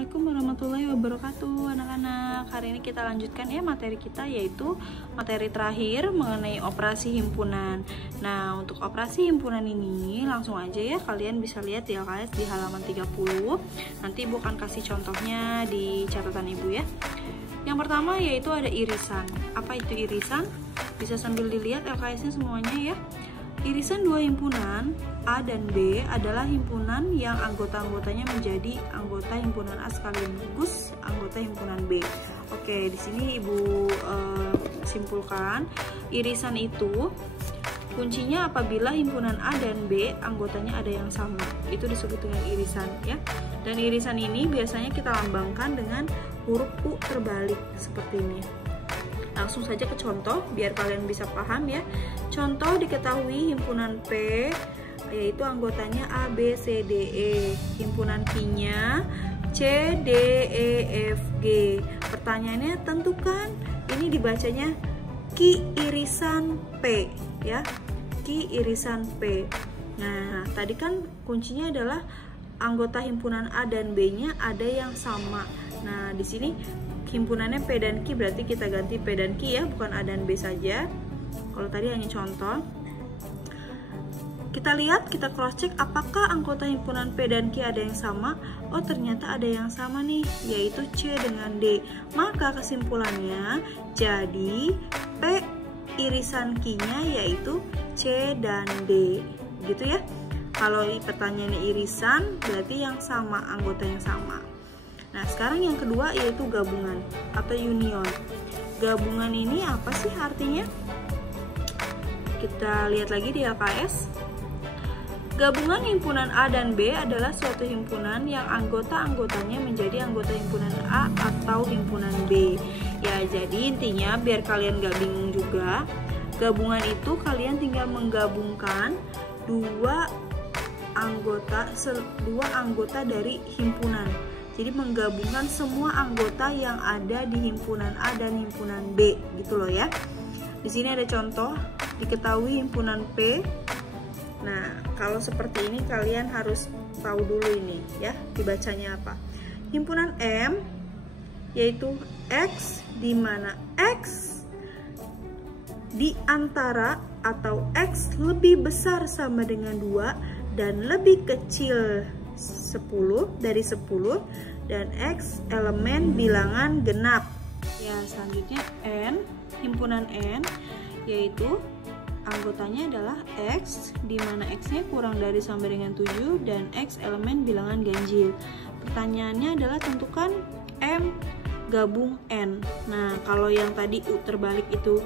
Assalamualaikum warahmatullahi wabarakatuh anak-anak. Hari ini kita lanjutkan ya materi kita, yaitu materi terakhir mengenai operasi himpunan. Nah, untuk operasi himpunan ini langsung aja ya, kalian bisa lihat di LKS di halaman 30. Nanti Ibu akan kasih contohnya di catatan Ibu ya. Yang pertama yaitu ada irisan. Apa itu irisan? Bisa sambil dilihat LKS-nya semuanya ya. Irisan dua himpunan A dan B adalah himpunan yang anggota-anggotanya menjadi anggota himpunan A sekaligus anggota himpunan B. Oke, di sini Ibu simpulkan irisan itu kuncinya apabila himpunan A dan B anggotanya ada yang sama. Itu disebut dengan irisan ya. Dan irisan ini biasanya kita lambangkan dengan huruf U terbalik seperti ini. Langsung saja ke contoh biar kalian bisa paham ya. Contoh diketahui himpunan P yaitu anggotanya A, B, C, D, E. Himpunan Q-nya C, D, E, F, G. Pertanyaannya tentukan ini dibacanya Q irisan P ya. Q irisan P. Nah, tadi kan kuncinya adalah anggota himpunan A dan B-nya ada yang sama. Nah, di sini himpunannya P dan Q, berarti kita ganti P dan Q ya, bukan A dan B saja. Kalau tadi hanya contoh. Kita lihat, kita cross check apakah anggota himpunan P dan Q ada yang sama. Oh, ternyata ada yang sama nih, yaitu C dengan D. Maka kesimpulannya jadi P irisan Q-nya yaitu C dan D. Gitu ya. Kalau pertanyaannya irisan, berarti yang sama, anggota yang sama. Nah, sekarang yang kedua yaitu gabungan atau union. Gabungan ini apa sih artinya? Kita lihat lagi di LKS. Gabungan himpunan A dan B adalah suatu himpunan yang anggota-anggotanya menjadi anggota himpunan A atau himpunan B. Ya, jadi intinya biar kalian gak bingung juga, gabungan itu kalian tinggal menggabungkan dua anggota dari himpunan. Jadi menggabungkan semua anggota yang ada di himpunan A dan himpunan B, gitu loh ya. Di sini ada contoh, diketahui himpunan P. Nah, kalau seperti ini kalian harus tahu dulu ini ya, dibacanya apa. Himpunan M yaitu X, di mana X di antara atau X lebih besar sama dengan 2 dan lebih kecil 10 dari 10, dan X elemen bilangan genap. Ya, selanjutnya N, himpunan N yaitu anggotanya adalah X, di mana X-nya kurang dari sama dengan 7 dan X elemen bilangan ganjil. Pertanyaannya adalah tentukan M gabung N. Nah, kalau yang tadi U terbalik itu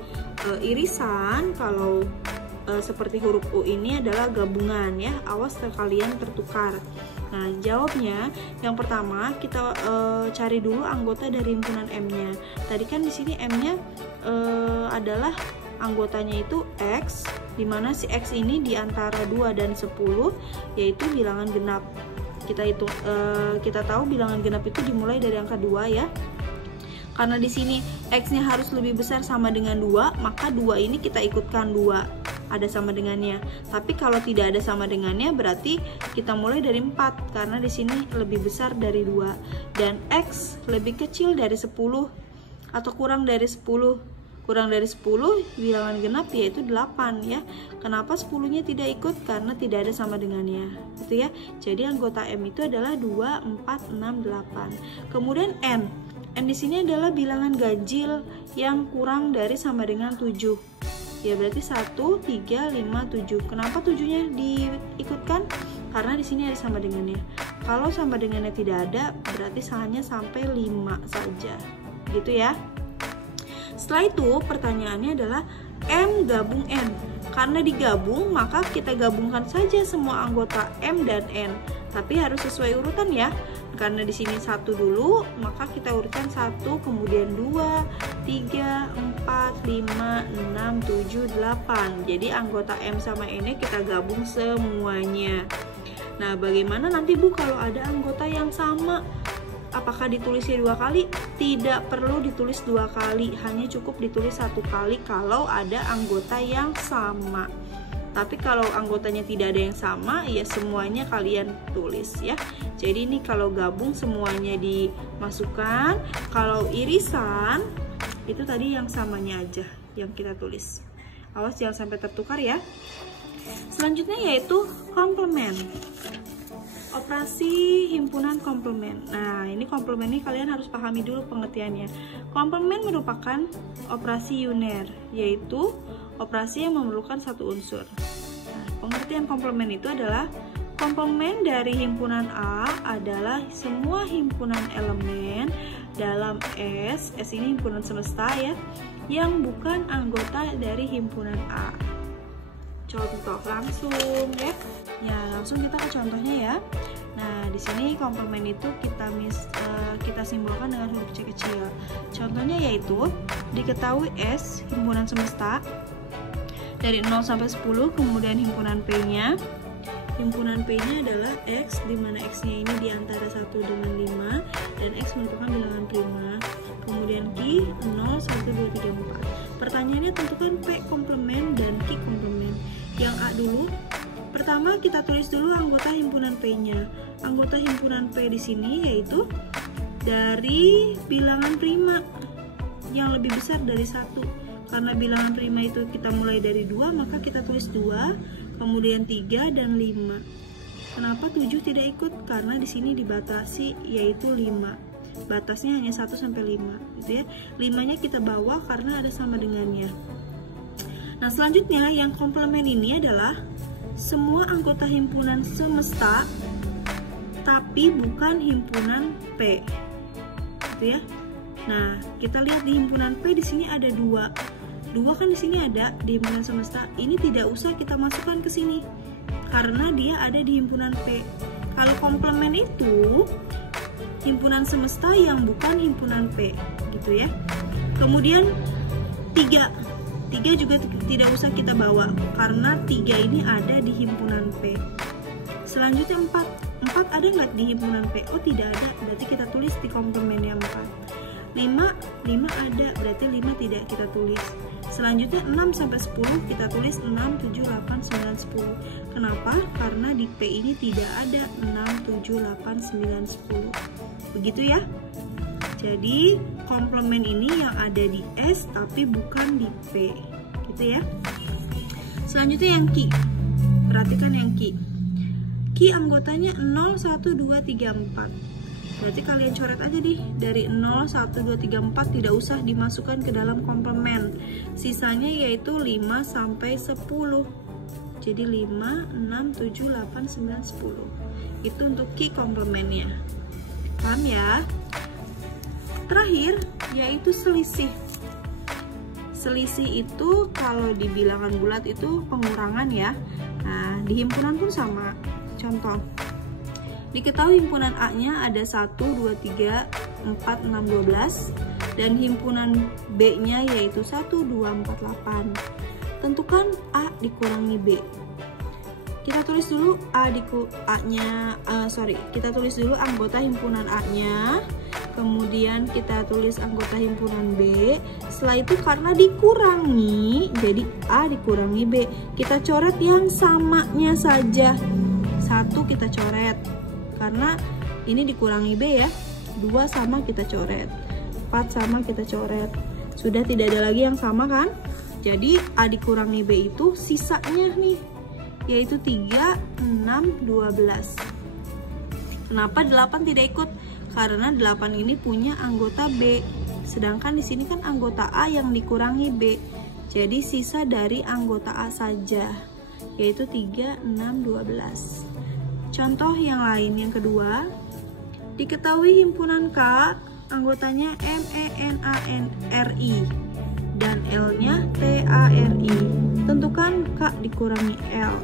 irisan, kalau seperti huruf U ini adalah gabungan ya. Awas kalian tertukar. Nah, jawabnya yang pertama kita cari dulu anggota dari himpunan M-nya. Tadi kan di sini M-nya adalah anggotanya itu X, di mana si X ini di antara 2 dan 10 yaitu bilangan genap. Kita tahu bilangan genap itu dimulai dari angka 2 ya. Karena di sini X-nya harus lebih besar sama dengan 2, maka 2 ini kita ikutkan 2, ada sama dengannya. Tapi kalau tidak ada sama dengannya berarti kita mulai dari 4, karena di sini lebih besar dari 2 dan X lebih kecil dari 10 atau kurang dari 10. Kurang dari 10 bilangan genap yaitu 8 ya. Kenapa 10-nya tidak ikut? Karena tidak ada sama dengannya. Gitu ya. Jadi anggota M itu adalah 2, 4, 6, 8. Kemudian N. N di sini adalah bilangan ganjil yang kurang dari sama dengan 7. Ya, berarti 1, 3, 5, 7. Kenapa 7-nya diikutkan? Karena di sini ada sama dengannya. Kalau sama dengannya tidak ada, berarti hanya sampai 5 saja. Gitu ya. Setelah itu pertanyaannya adalah M gabung N. Karena digabung maka kita gabungkan saja semua anggota M dan N. Tapi harus sesuai urutan ya. Karena di sini 1 dulu, maka kita urutkan 1, kemudian 2, 3, 4, 5, 6, 7, 8. Jadi anggota M sama N kita gabung semuanya. Nah, bagaimana nanti Bu kalau ada anggota yang sama? Apakah ditulisnya 2 kali? Tidak perlu ditulis 2 kali, hanya cukup ditulis 1 kali kalau ada anggota yang sama. Tapi kalau anggotanya tidak ada yang sama, ya semuanya kalian tulis ya. Jadi ini kalau gabung semuanya dimasukkan, kalau irisan itu tadi yang samanya aja yang kita tulis. Awas jangan sampai tertukar ya. Selanjutnya yaitu komplement. Operasi himpunan komplement. Nah, ini komplement ini kalian harus pahami dulu pengertiannya. Komplement merupakan operasi uner, yaitu operasi yang memerlukan satu unsur. Nah, pengertian komplement itu adalah komplement dari himpunan A adalah semua himpunan elemen dalam S ini himpunan semesta ya, yang bukan anggota dari himpunan A. Contoh langsung ya. Ya, langsung kita ke contohnya ya. Nah, di sini komplement itu kita simbolkan dengan huruf C kecil. Contohnya yaitu diketahui S himpunan semesta dari 0 sampai 10, kemudian himpunan P-nya. Himpunan P-nya adalah X, di mana X-nya ini di antara 1 dengan 5 dan X merupakan bilangan prima. Kemudian Q 0, 1, 2, 3, 4. Pertanyaannya tentukan P komplement dan Q komplement. Yang A dulu. Pertama kita tulis dulu anggota himpunan P-nya. Anggota himpunan P di sini yaitu dari bilangan prima yang lebih besar dari 1. Karena bilangan prima itu kita mulai dari 2, maka kita tulis 2, kemudian 3 dan 5. Kenapa 7 tidak ikut? Karena di sini dibatasi yaitu 5. Batasnya hanya 1 sampai 5, gitu ya. 5-nya kita bawa karena ada sama dengannya. Nah, selanjutnya yang komplement ini adalah semua anggota himpunan semesta tapi bukan himpunan P. Gitu ya. Nah, kita lihat di himpunan P di sini ada 2. 2 kan di sini ada di himpunan semesta. Ini tidak usah kita masukkan ke sini karena dia ada di himpunan P. Kalau komplement itu himpunan semesta yang bukan himpunan P, gitu ya. Kemudian 3 juga tidak usah kita bawa karena 3 ini ada di himpunan P. Selanjutnya 4 ada nggak di himpunan P? Oh, tidak ada, berarti kita tulis di komplemennya 4. 5 ada, berarti 5 tidak kita tulis. Selanjutnya 6 sampai 10 kita tulis 6, 7, 8, 9, 10. Kenapa? Karena di P ini tidak ada 6, 7, 8, 9, 10. Begitu ya. Jadi komplement ini yang ada di S tapi bukan di P, gitu ya. Selanjutnya yang Q. Perhatikan yang Q. Q anggotanya 0, 1, 2, 3, 4. Berarti kalian coret aja nih dari 0, 1, 2, 3, 4 tidak usah dimasukkan ke dalam komplement. Sisanya yaitu 5 sampai 10. Jadi 5, 6, 7, 8, 9, 10. Itu untuk Q komplementnya. Paham ya? Terakhir yaitu selisih. Selisih itu kalau di bilangan bulat itu pengurangan ya. Nah, di himpunan pun sama. Contoh, diketahui himpunan A-nya ada 1, 2, 3, 4, 6, 12 dan himpunan B-nya yaitu 1, 2, 4, 8. Tentukan A dikurangi B. Kita tulis dulu kita tulis dulu anggota himpunan A-nya, kemudian kita tulis anggota himpunan B. Setelah itu karena dikurangi, jadi A dikurangi B. Kita coret yang samanya saja. 1 kita coret, karena ini dikurangi B ya. 2 sama kita coret, 4 sama kita coret. Sudah tidak ada lagi yang sama kan? Jadi A dikurangi B itu sisanya nih, yaitu 3, 6, 12. Kenapa 8 tidak ikut? Karena 8 ini punya anggota B. Sedangkan di sini kan anggota A yang dikurangi B. Jadi sisa dari anggota A saja, yaitu 3, 6, 12. Contoh yang lain, yang kedua, diketahui himpunan K anggotanya M, E, N, A, N, R, I dan L-nya T, A, R, I. Tentukan K dikurangi L.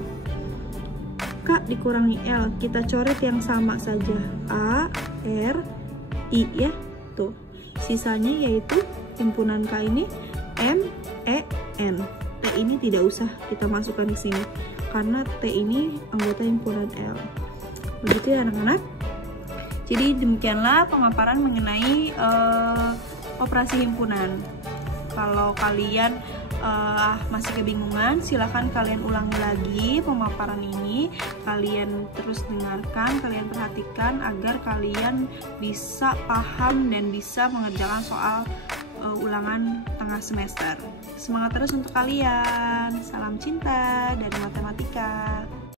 K dikurangi L, kita coret yang sama saja, A, R, I ya. Tuh, sisanya yaitu himpunan K ini M, E, N. T ini tidak usah kita masukkan ke sini karena T ini anggota himpunan L. Begitu ya anak-anak. Jadi demikianlah pemaparan mengenai operasi himpunan. Kalau kalian masih kebingungan, silahkan kalian ulangi lagi pemaparan ini. Kalian terus dengarkan, kalian perhatikan agar kalian bisa paham dan bisa mengerjakan soal ulangan tengah semester. Semangat terus untuk kalian. Salam cinta dari matematika.